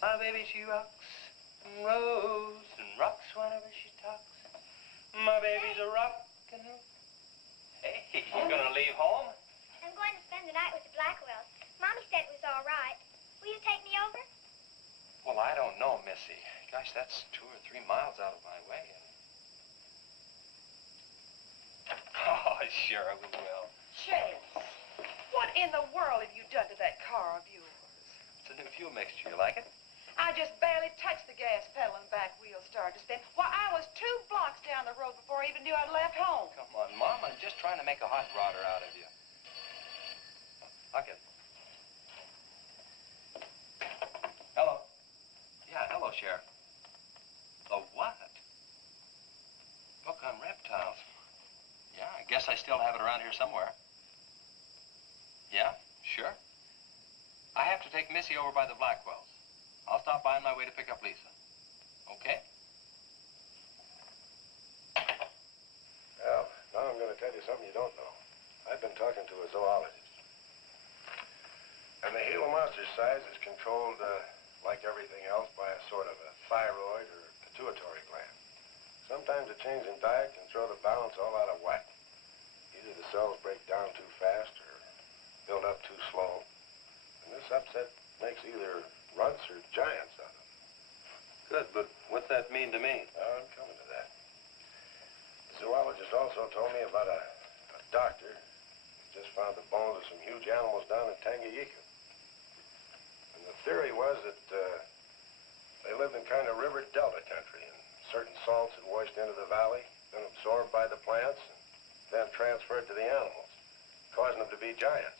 My baby, she rocks and rolls and rocks whenever she talks. My baby's a rockin'. Hey, you gonna leave home? I'm going to spend the night with the Blackwells. Mommy said it was all right. Will you take me over? Well, I don't know, Missy. Gosh, that's 2 or 3 miles out of my way. Oh, sure we will. Chase, what in the world have you done to that car of yours? It's a new fuel mixture. You like it? I just barely touched the gas pedal and back wheel started to spin. Why, I was 2 blocks down the road before I even knew I'd left home. Come on, Mom. I'm just trying to make a hot rodder out of you. Okay. Hello. Yeah, hello, Sheriff. A what? Book on reptiles. Yeah, I guess I still have it around here somewhere. Yeah, sure. I have to take Missy over by the Blackwells. I'll stop by on my way to pick up Lisa. Okay? Well, now I'm going to tell you something you don't know. I've been talking to a zoologist. And the Gila monster size is controlled, like everything else, by a sort of a thyroid or pituitary gland. Sometimes a change in diet can throw the balance all out of whack. Either the cells break down too fast or build up too slow. And this upset makes either runts or giants out of them. Good, but what's that mean to me? I'm coming to that. The zoologist also told me about a doctor who just found the bones of some huge animals down in Tanganyika. And the theory was that they lived in kind of river delta country, and certain salts had washed into the valley, been absorbed by the plants, and then transferred to the animals, causing them to be giants.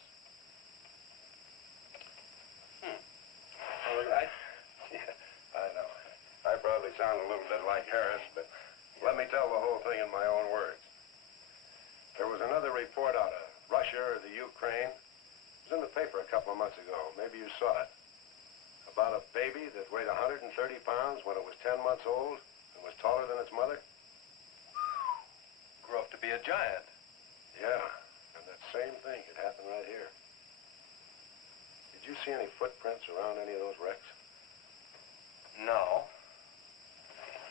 Well, I know. I probably sound a little bit like Harris, but let me tell the whole thing in my own words. There was another report out of Russia or the Ukraine. It was in the paper a couple of months ago. Maybe you saw it. About a baby that weighed 130 pounds when it was 10 months old and was taller than its mother. Grew up to be a giant. Yeah, and that same thing could happen right here. Did you see any footprints around any of those wrecks? No.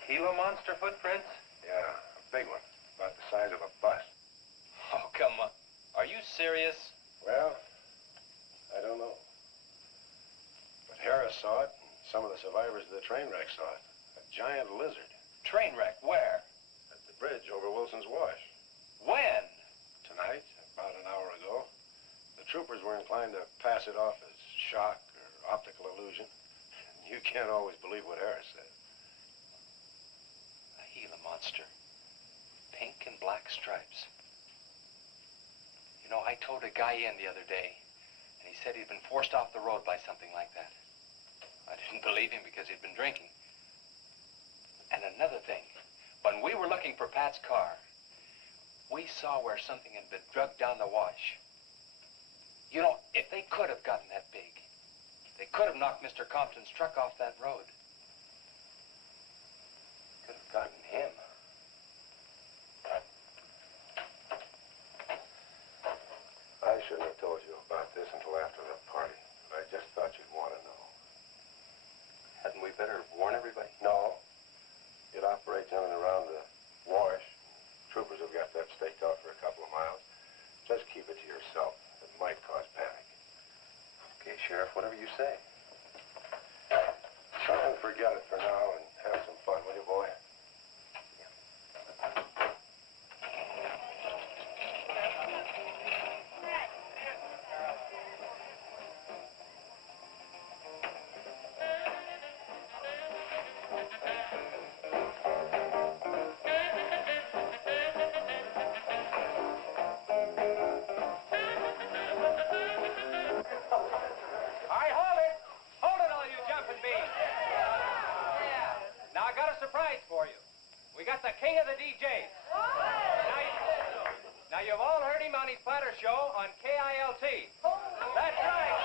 Gila monster footprints? Yeah, a big one, about the size of a bus. Oh, come on. Are you serious? Well, I don't know. But Harris saw it, and some of the survivors of the train wreck saw it. A giant lizard. Train wreck? Where? At the bridge over Wilson's Wash. When? Tonight, about an hour ago. The troopers were inclined to pass it off as shock or optical illusion. You can't always believe what Harris said. A Gila monster. Pink and black stripes. You know, I towed a guy in the other day, and he said he'd been forced off the road by something like that. I didn't believe him because he'd been drinking. And another thing, when we were looking for Pat's car, we saw where something had been drugged down the wash. You know, if they could have gotten that big, they could have knocked Mr. Compton's truck off that road. Could have gotten him. I shouldn't have told you about this until after the party. I just thought you'd want to know. Hadn't we better warn everybody? No. say. Try and forget it for now and have some fun, will you, boy? Surprise for you. We got the king of the DJs. Now you've all heard him on his platter show on KILT. That's right.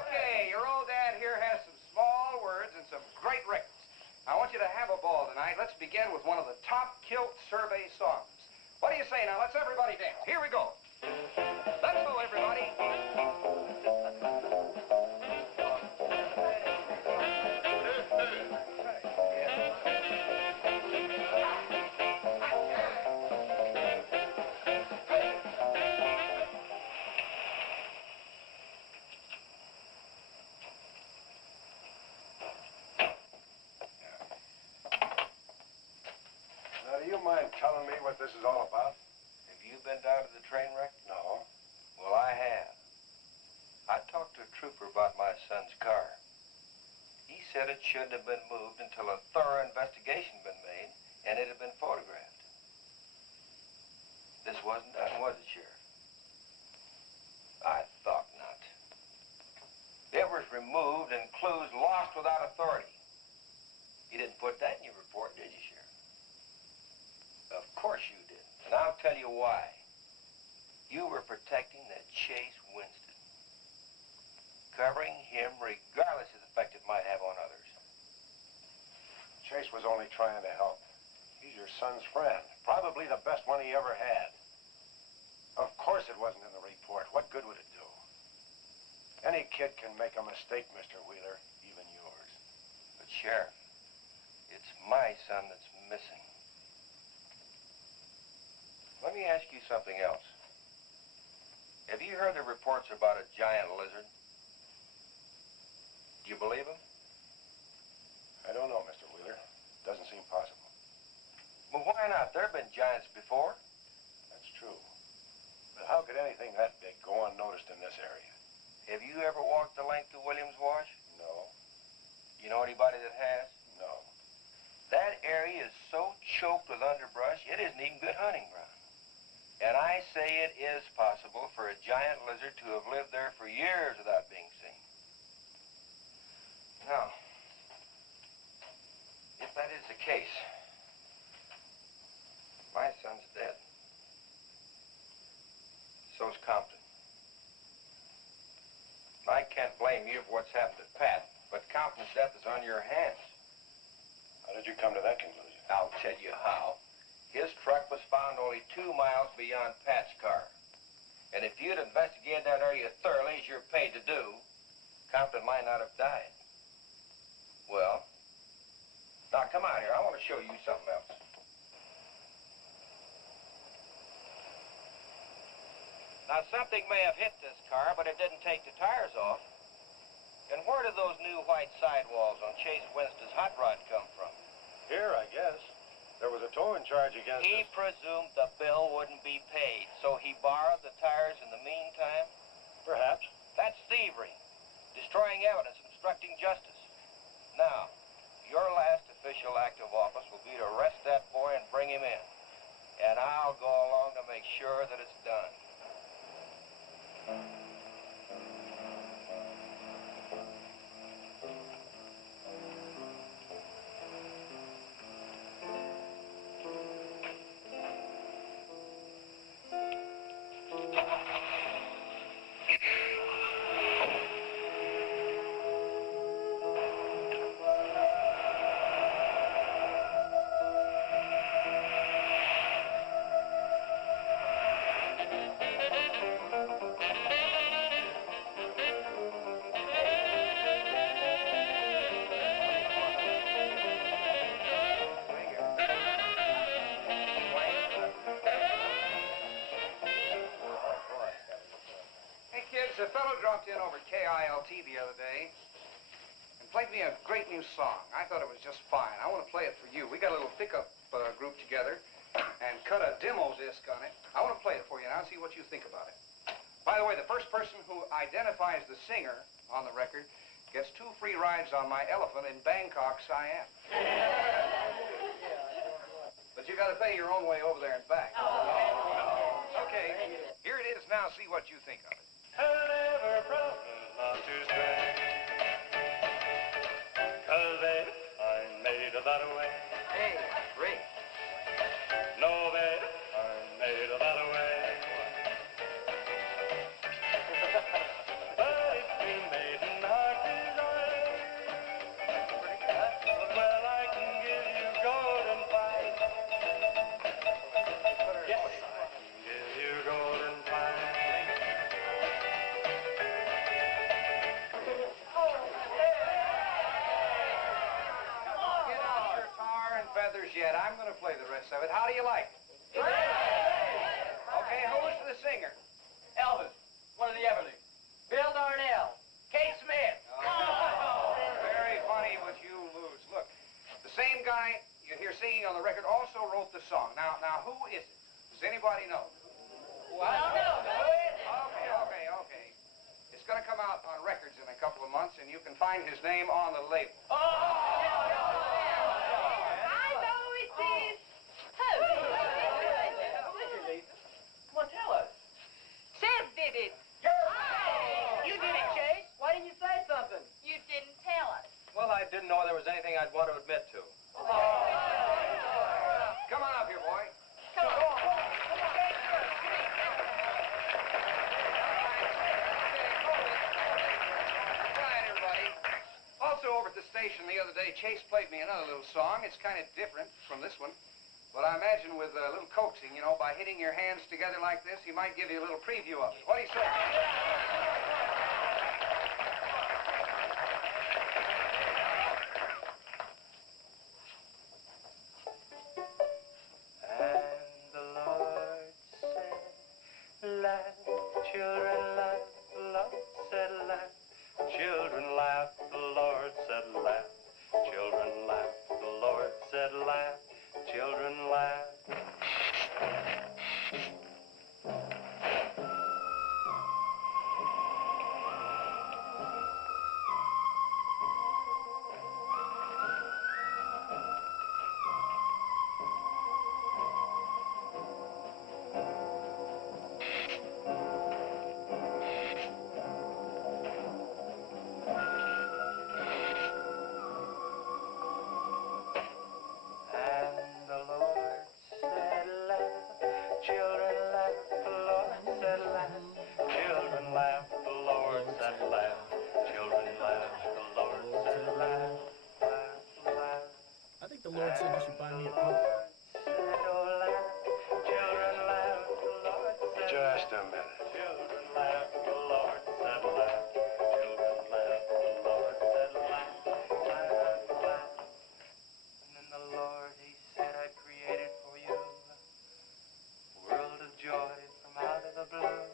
Okay, your old dad here has some small words and some great records. I want you to have a ball tonight. Let's begin with one of the top kilt survey songs. What do you say now? Let's everybody dance. Here we go. Let's go, everybody. Now, do you mind telling me what this is all about? Have you been down to the train wreck? No. Well, I have. I talked to a trooper about my son's car. He said it shouldn't have been moved until a thorough investigation had been made and it had been photographed. This wasn't done, was it, Sheriff? I thought not. It was removed and clues lost without authority. You didn't put that in your report, did you, Sheriff? Of course you did. And I'll tell you why. You were protecting that Chase Winston. Covering him regardless of the effect it might have on others. Chase was only trying to help. He's your son's friend. Probably the best one he ever had. Of course it wasn't in the report. What good would it do? Any kid can make a mistake, Mr. Wheeler, even yours. But, Sheriff, it's my son that's missing. Let me ask you something else. Have you heard the reports about a giant lizard? Do you believe them? I don't know, Mr. Wheeler. Doesn't seem possible. Well, why not? There have been giants before. That's true. But how could anything that big go unnoticed in this area? Have you ever walked the length of Williams Wash? No. You know anybody that has? No. That area is so choked with underbrush, it isn't even good hunting ground. And I say it is possible for a giant lizard to have lived there for years without being seen. Now, if that is the case, my son's dead. So's Compton. I can't blame you for what's happened to Pat, but Compton's death is on your hands. How did you come to that conclusion? I'll tell you how. His truck was found only 2 miles beyond Pat's car. And if you'd investigated that area thoroughly, as you're paid to do, Compton might not have died. Well, now come out here. I want to show you something else. Now, something may have hit this car, but it didn't take the tires off. And where did those new white sidewalls on Chase Winston's hot rod come from? Here, I guess. There was a towing charge against He us. presumed the bill wouldn't be paid, so he borrowed the tires in the meantime. Perhaps. That's thievery, destroying evidence, obstructing justice. Now, your last official act of office will be to arrest that boy and bring him in. And I'll go along to make sure that it's done. a fellow dropped in over KILT the other day and played me a great new song. I thought it was just fine. I want to play it for you. We got a little pickup group together and cut a demo disc on it. I want to play it for you now and see what you think about it. By the way, the first person who identifies the singer on the record gets 2 free rides on my elephant in Bangkok, Siam. But you got to pay your own way over there and back. Okay, here it is now. See what you think of it. Never promise not to stray, 'cause baby, I'm made of that way. Hey, great. No, baby, I'm made of that way. But if you made an heart desire, well, I can give you golden fire. Yes, I can give you golden fire. Get out your tar and feathers yet. I'm going to play the rest of it. How do you like it? Okay, who's the singer? Elvis, one of the Everlys. Bill Darnell. Kate Smith. Very funny, but you lose. Look, the same guy you hear singing on the record also wrote the song. Now, who is it? Does anybody know? Okay. It's going to come out on records in a couple of months, and you can find his name on the label. I know it is. Well, tell us. Chef did it. You did it, Chase. Why didn't you say something? You didn't tell us. Well, I didn't know there was anything I'd want to admit to. Come on up here, boy. Come on. Quiet, everybody. Also, over at the station the other day, Chase played me another little song. It's kind of different from this one. But I imagine with a little coaxing, you know, by hitting your hands together like this, he might give you a little preview of it. What do you say? And the Lord said, laugh, children, laugh. The Lord said, laugh, children, laugh. The Lord said, laugh, children, laugh. The Lord said, laugh, children, laugh. The Lord said you should buy me a Coke. Just a minute. Children laugh, the Lord said laugh. Children laugh, the Lord said laugh. Laugh, laugh. And then the Lord, he said, I created for you a world of joy from out of the blue.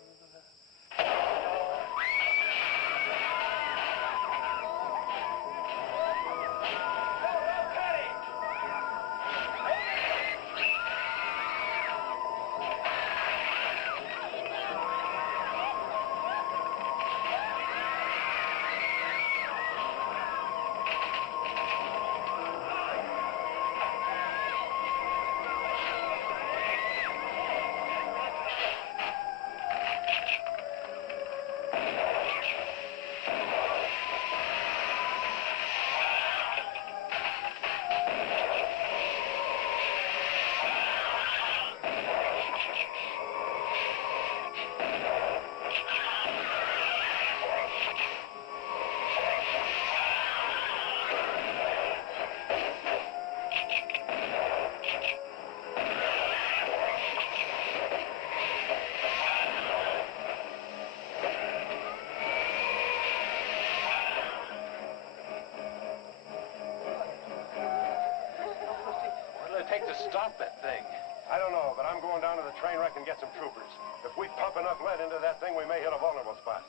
Take to stop that thing? I don't know, but I'm going down to the train wreck and get some troopers. If we pump enough lead into that thing, we may hit a vulnerable spot.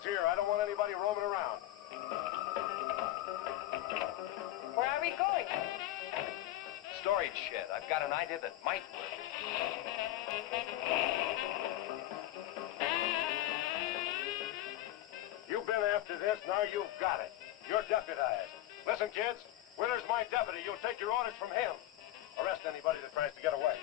heads here. I don't want anybody roaming around. Where are we going? Storage shed. I've got an idea that might work. You've been after this, now you've got it. You're deputized. Listen, kids, Wheeler's my deputy. You'll take your orders from him. Arrest anybody that tries to get away.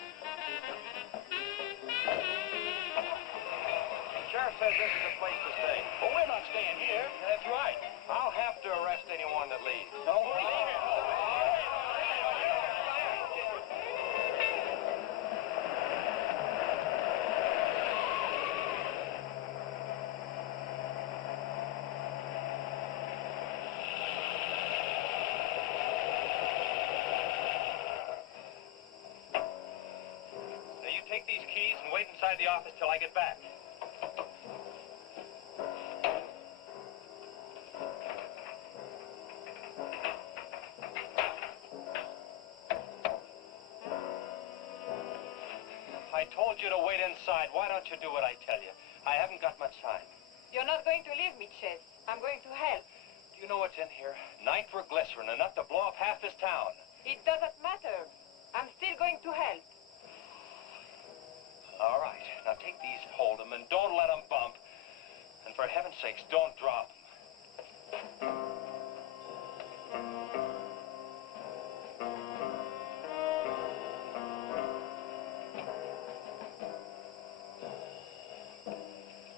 The sheriff says this is a place to stay. Well, we're not staying here. That's right. I'll have to arrest anyone that leaves. Don't believe it. Now, you take these keys and wait inside the office till I get back. I told you to wait inside. Why don't you do what I tell you? I haven't got much time. You're not going to leave me, Chase. I'm going to help. Do you know what's in here? Nitroglycerin, enough to blow up half this town. It doesn't matter. I'm still going to help. All right. Now take these, hold them, and don't let them bump. And for heaven's sakes, don't drop them.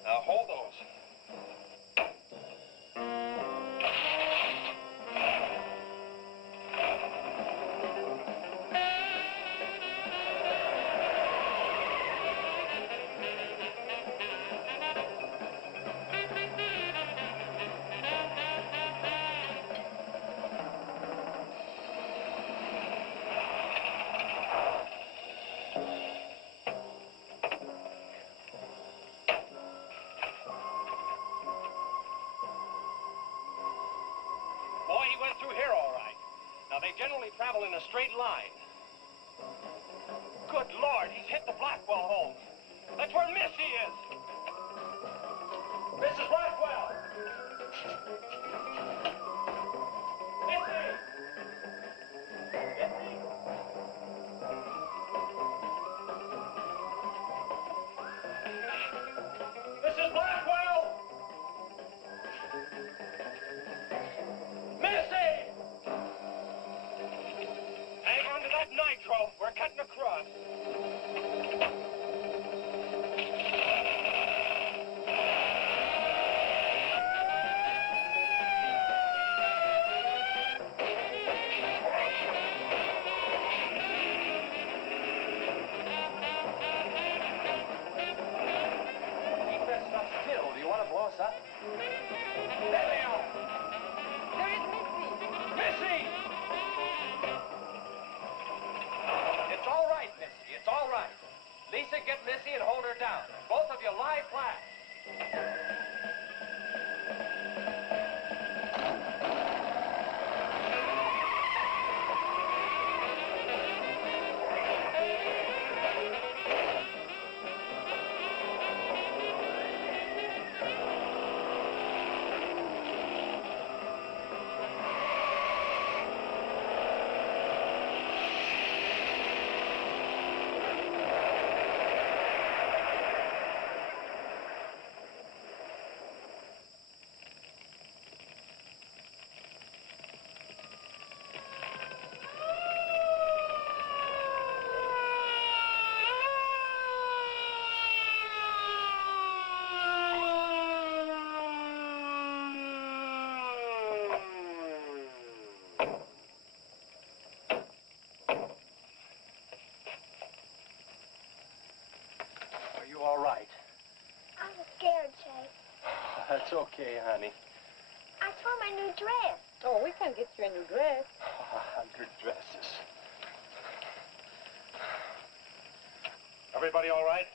Now hold those. Boy, he went through here all right. Now, they generally travel in a straight line. Good Lord, he's hit the Blackwell home. That's where Missy is. Mrs. Blackwell! Missy! Missy! Mrs. Blackwell! Missy! Hang on to that nitro. We're cutting across. Keep that stuff still. Do you want to blow us up? There they are! There is Missy. Missy! It's all right, Missy. It's all right. Lisa, get Missy and hold her down. Both of you lie flat. Are you all right? I'm scared, Chase. That's okay, honey. I saw my new dress. Oh, we can get you a new dress. 100 dresses. Everybody all right?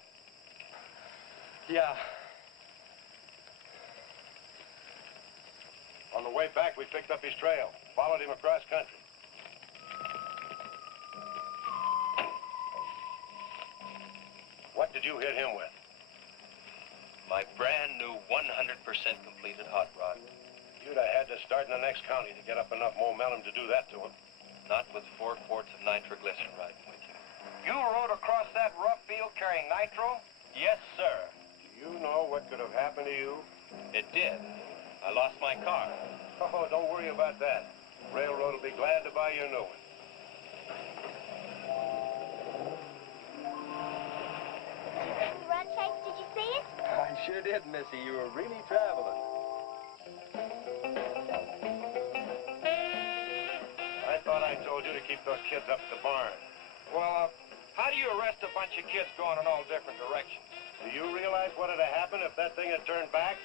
Yeah. On the way back, we picked up his trail. Followed him across country. What did you hit him with? My brand new 100% completed hot rod. You'd have had to start in the next county to get up enough momentum to do that to him. Not with 4 quarts of nitroglycerin riding with you. You rode across that rough field carrying nitro? Yes, sir. Do you know what could have happened to you? It did. I lost my car. Oh, don't worry about that. Railroad will be glad to buy you a new one. Run, Chase, did you see it? I sure did, Missy. You were really traveling. I thought I told you to keep those kids up at the barn. Well, how do you arrest a bunch of kids going in all different directions? Do you realize what would have happened if that thing had turned back?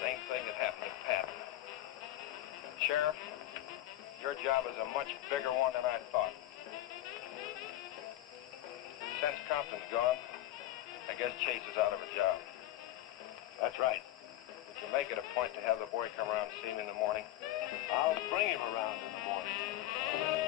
Same thing that happened to Pat. Sheriff, your job is a much bigger one than I thought. Since Compton's gone, I guess Chase is out of a job. That's right. Would you make it a point to have the boy come around and see me in the morning? I'll bring him around in the morning.